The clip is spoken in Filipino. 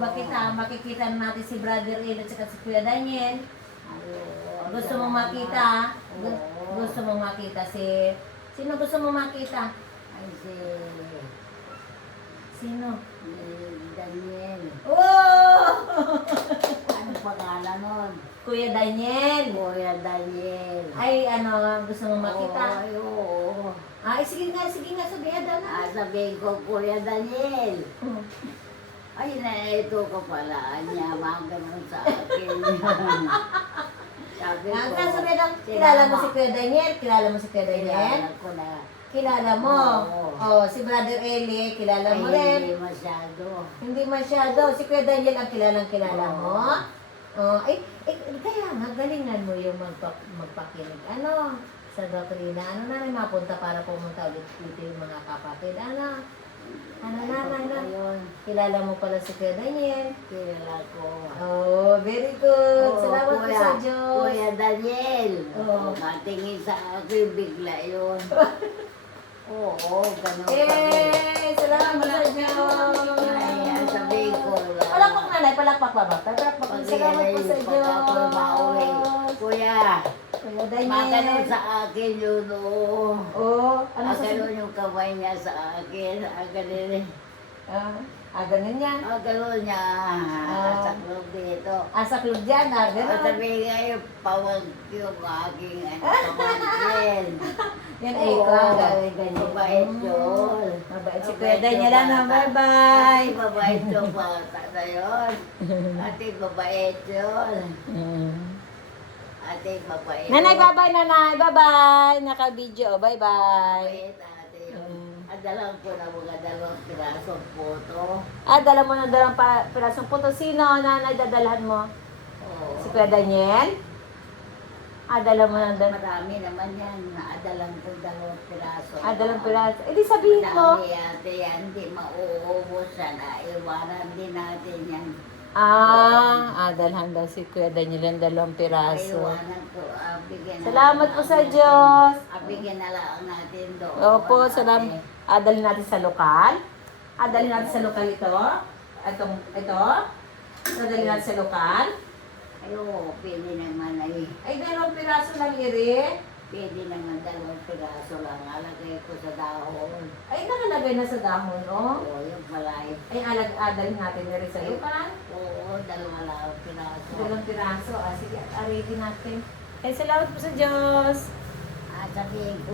ba kita? Makikita natin si Brother El at saka si Kuya Daniel. Gusto mo makita? Gusto mo makita si... Sino gusto mo makita? Ay, si Sino? Daniel. Oh! Ano pangalan nun? Kuya Daniel. Kuya Daniel. Ay, ano, gusto mo makita? Ay, oo. Ay, sige nga, sabihan daw na. Sabihin ko, Kuya Daniel. Hmm. Ay, ito ka pala. Niya, maganon sa akin. Sabi ko. Sabi daw, kilala mo si Kuya Daniel? Kilala mo si Kuya Daniel? Kilala ko na. Kilala mo? Oo. Oh, si Brother Eli, kilala mo Ay, rin? hindi masyado. Hindi masyado. Si Kuya Daniel ang kilalang-kilala mo? Oh, kaya nga, galingan mo yung magpakinig. Ano? Sa doktrina. Ano na may mapunta para pumunta ulit dito yung mga kapatid? Ano? Ano na? Kilala mo pala si Kuya Daniel? Kilala ko. Oh, very good. Oo, Salamat po sa Diyos. Kuya Daniel. Oo. Matingin sa akin, bigla yun. Oo, ganun kami. Salamat sa Diyos. Ay, sabihin ko lang. Palakpak nanay, palakpak ba? Palakpak. Salamat po sa Diyos. Kuya, Kuya maganon Daniel. sa akin yun, oo. Oh, ano sa Aganon yung kamay niya sa akin. Aganon. ganun niya. Aganon niya. Sa club dito. Sa club dyan, ganun. Sabihin ngayon, pawag yung aking pamangkin. Yan ay Oo, ganyan. mabait yun. Mabait si Kuya Daniel. Bye-bye. Ate, mabait yung bata na yun. Ate, mabait yun. Ate, mabait. Nanay, bye-bye, nanay. Bye-bye. Naka-video. Bye-bye. Mabait, ate yun. Adalang ko na mga 2 pirasong puto. Dala mo ng dalang pirasong puto. Sino, nanay, dadalhan mo? Oo. Si Kuya Daniel? Dala mo ng dalang. Marami naman yan. Naadalang ko 2 piraso. Dalang piraso. Di sabihin mo. Madami, ate, yan. Hindi mauubos yan. Iwanan din natin yan. Dalhan daw si Kuya Daniel ng 2 piraso. Iwanan ko. Bigyan na Salamat lang po sa natin. Diyos. Bigyan na lang natin doon. Opo, ate. salamat. Dalhin natin sa lokal. Dalhin natin sa lokal ito. Ito. Dalhin natin sa lokal. Ay, oo, pwede naman ay. Ay, 2 piraso lang iri. Pwede naman 2 piraso lang. Alagay ko sa dahon. Ay, nakalagay na sa dahon, no? Oo, yung palay. Ay, dalhin natin na rin sa lokal. Oo, 2 lang piraso. 2 piraso. Sige, aritin natin. Ay, salamat po sa Diyos. Sabihin ko.